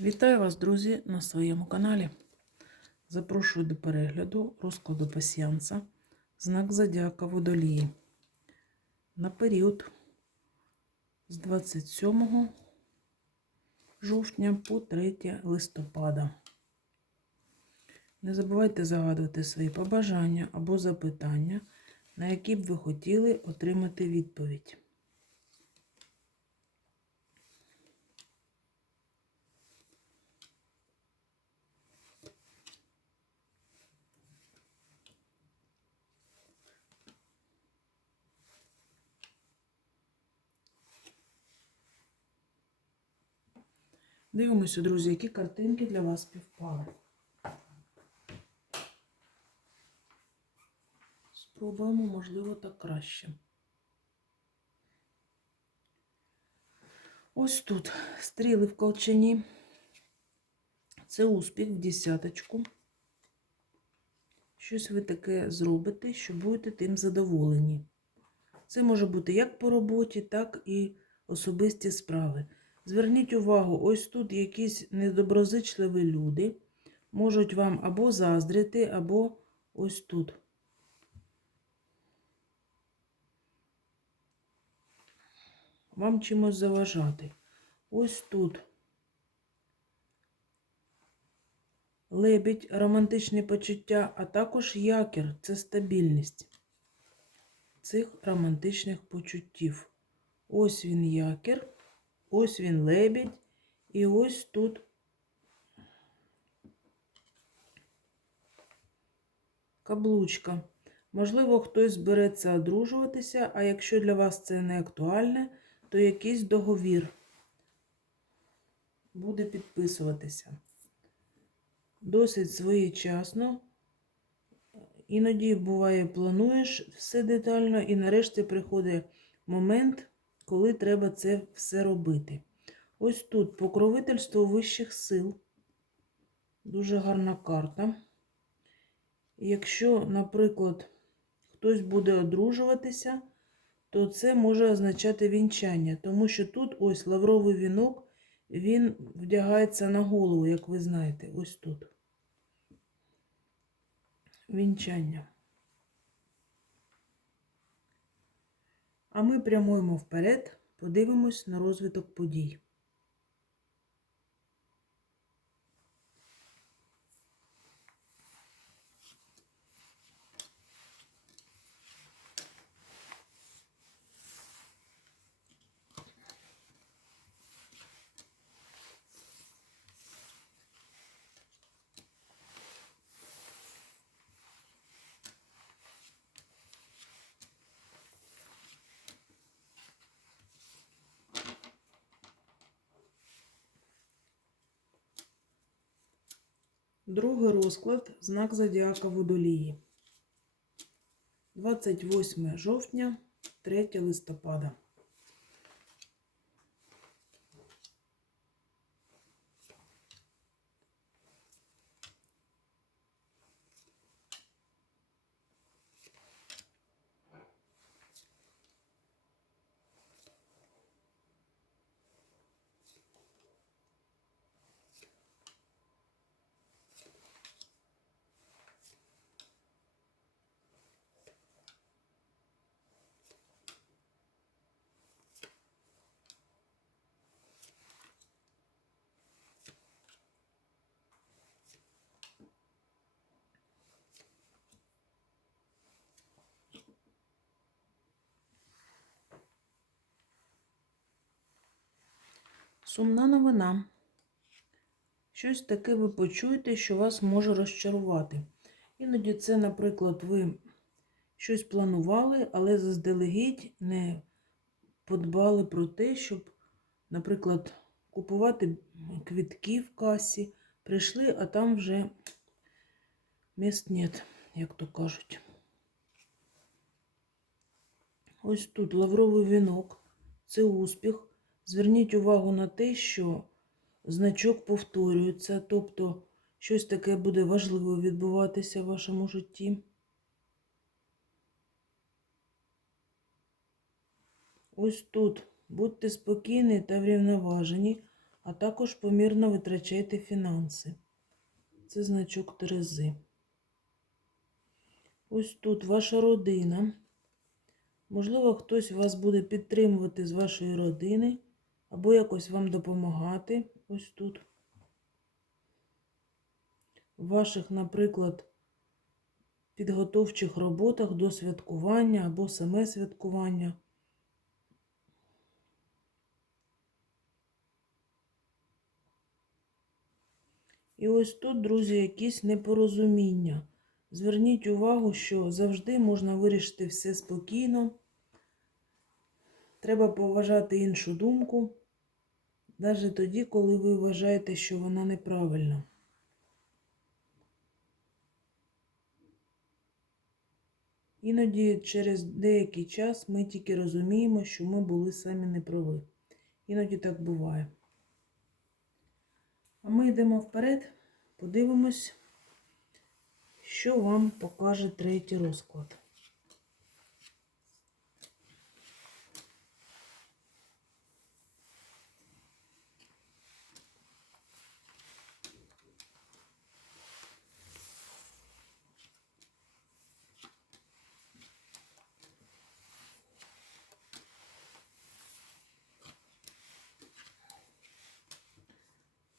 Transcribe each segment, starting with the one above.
Вітаю вас, друзі, на своєму каналі. Запрошую до перегляду розкладу пасіянса знак Зодіака Водолії на період з 27 жовтня по 3 листопада. Не забувайте загадувати свої побажання або запитання, на які б ви хотіли отримати відповідь. Дивимося, друзі, які картинки для вас співпали. Спробуємо, можливо, так краще. Ось тут стріли в колчані. Це успіх в десяточку. Щось ви таке зробите, що будете тим задоволені. Це може бути як по роботі, так і особисті справи. Зверніть увагу, ось тут якісь недоброзичливі люди можуть вам або заздрити, або ось тут. Вам чимось заважати. Ось тут. Лебідь, романтичні почуття, а також якір це стабільність цих романтичних почуттів. Ось він якір. Ось він лебідь, і ось тут каблучка. Можливо, хтось збереться одружуватися, а якщо для вас це не актуальне, то якийсь договір буде підписуватися. Досить своєчасно. Іноді буває, плануєш все детально, і нарешті приходить момент коли треба це все робити. Ось тут покровительство вищих сил. Дуже гарна карта. Якщо, наприклад, хтось буде одружуватися, то це може означати вінчання, тому що тут ось лавровий вінок, він вдягається на голову, як ви знаєте, ось тут. Вінчання. А ми прямуємо вперед, подивимось на розвиток подій. Другий розклад знак Зодіака Водолії. 28 жовтня, 3 листопада. Сумна новина. Щось таке ви почуєте, що вас може розчарувати. Іноді це, наприклад, ви щось планували, але заздалегідь не подбали про те, щоб, наприклад, купувати квітки в касі. Прийшли, а там вже міст нет, як то кажуть. Ось тут лавровий вінок, це успіх. Зверніть увагу на те, що значок повторюється, тобто щось таке буде важливо відбуватися в вашому житті. Ось тут будьте спокійні та врівноважені, а також помірно витрачайте фінанси. Це значок Терези. Ось тут ваша родина. Можливо, хтось вас буде підтримувати з вашої родини або якось вам допомагати. Ось тут. В ваших, наприклад, підготовчих роботах до святкування або саме святкування. І ось тут, друзі, якісь непорозуміння. Зверніть увагу, що завжди можна вирішити все спокійно. Треба поважати іншу думку, навіть тоді, коли ви вважаєте, що вона неправильна. Іноді через деякий час ми тільки розуміємо, що ми були самі неправі. Іноді так буває. А ми йдемо вперед, подивимось, що вам покаже третій розклад.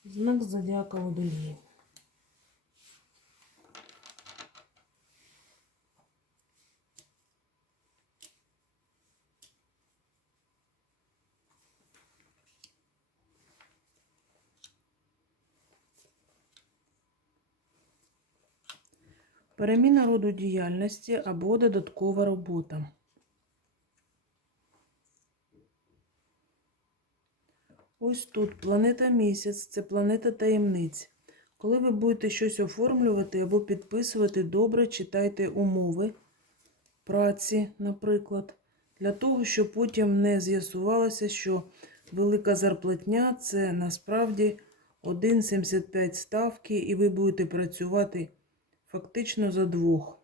Знак зодіака водолії. Переміна роду діяльності або додаткова робота. Ось тут планета місяць це планета таємниць. Коли ви будете щось оформлювати або підписувати, добре читайте умови праці, наприклад, для того, щоб потім не з'ясувалося, що велика зарплатня це насправді 1,75 ставки, і ви будете працювати фактично за двох.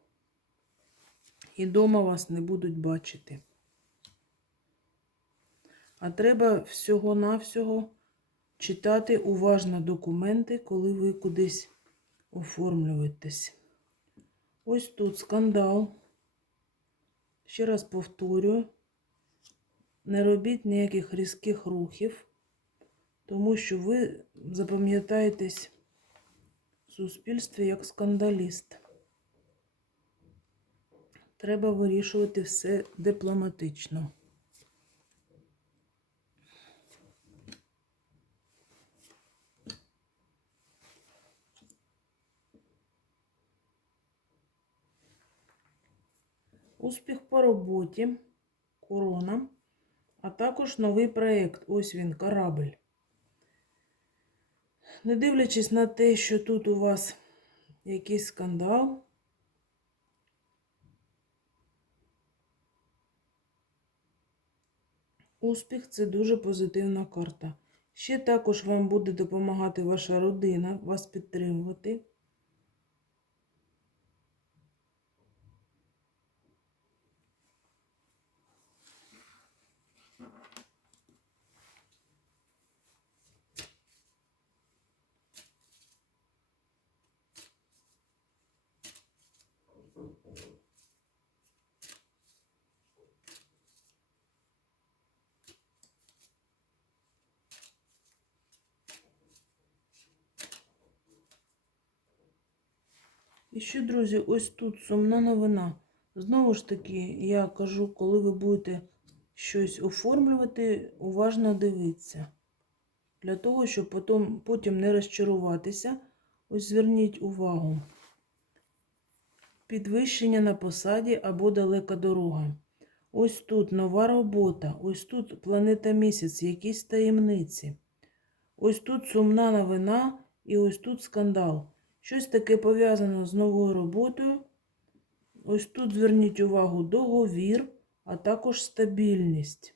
І дома вас не будуть бачити. А треба всього-навсього читати уважно документи, коли ви кудись оформлюєтесь. Ось тут скандал. Ще раз повторюю, не робіть ніяких різких рухів, тому що ви запам'ятаєтесь в суспільстві як скандаліст. Треба вирішувати все дипломатично. Успіх по роботі, корона, а також новий проєкт. Ось він, корабль. Не дивлячись на те, що тут у вас якийсь скандал, успіх це дуже позитивна карта. Ще також вам буде допомагати ваша родина, вас підтримувати. І ще, друзі, ось тут сумна новина. Знову ж таки, я кажу, коли ви будете щось оформлювати, уважно дивіться. Для того, щоб потім, потім не розчаруватися, ось зверніть увагу. Підвищення на посаді або далека дорога. Ось тут нова робота, ось тут планета місяць, якісь таємниці. Ось тут сумна новина і ось тут скандал. Щось таке пов'язано з новою роботою. Ось тут зверніть увагу договір, а також стабільність.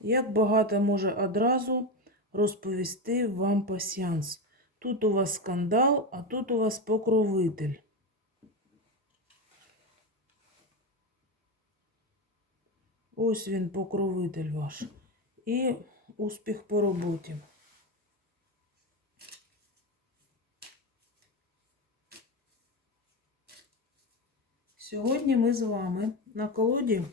Як багато може одразу розповісти вам пасіанс. Тут у вас скандал, а тут у вас покровитель. Ось він, покровитель ваш. І успіх по роботі. Сьогодні ми з вами на колоді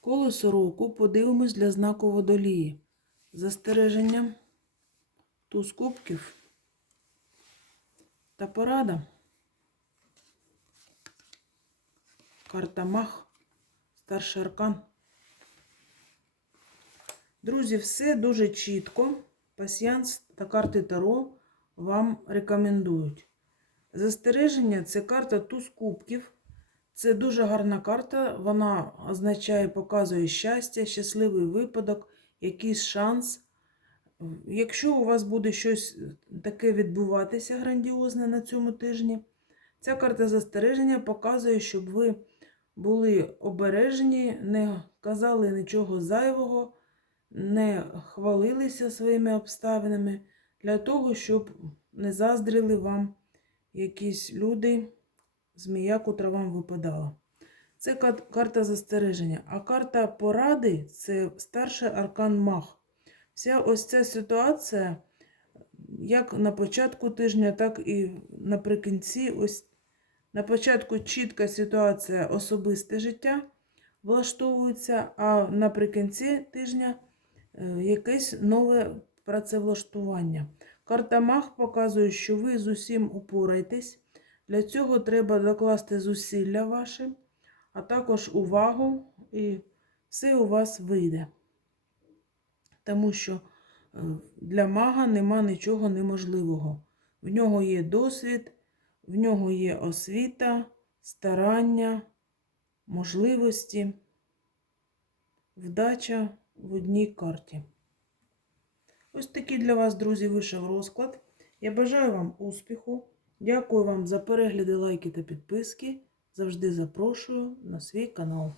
колесо року подивимось для знаку водолії. Застереження туз кубків та порада. Карта Мах, старший аркан. Друзі, все дуже чітко. Пасіянс та карти Таро вам рекомендують. Застереження це карта туз кубків. Це дуже гарна карта. Вона означає, показує щастя, щасливий випадок, якийсь шанс. Якщо у вас буде щось таке відбуватися грандіозне на цьому тижні, ця карта застереження показує, щоб ви були обережні, не казали нічого зайвого, не хвалилися своїми обставинами для того, щоб не заздрили вам якісь люди, змія, котра вам випадала. Це карта застереження. А карта поради це старший аркан Мах. Вся ось ця ситуація, як на початку тижня, так і наприкінці. Ось на початку чітка ситуація особисте життя влаштовується, а наприкінці тижня е, якесь нове працевлаштування. Карта Мах показує, що ви з усім упораєтесь. Для цього треба докласти зусилля ваші, а також увагу, і все у вас вийде. Тому що е, для мага нема нічого неможливого. В нього є досвід, в нього є освіта, старання, можливості, вдача в одній карті. Ось такий для вас, друзі, вийшов розклад. Я бажаю вам успіху. Дякую вам за перегляди, лайки та підписки. Завжди запрошую на свій канал.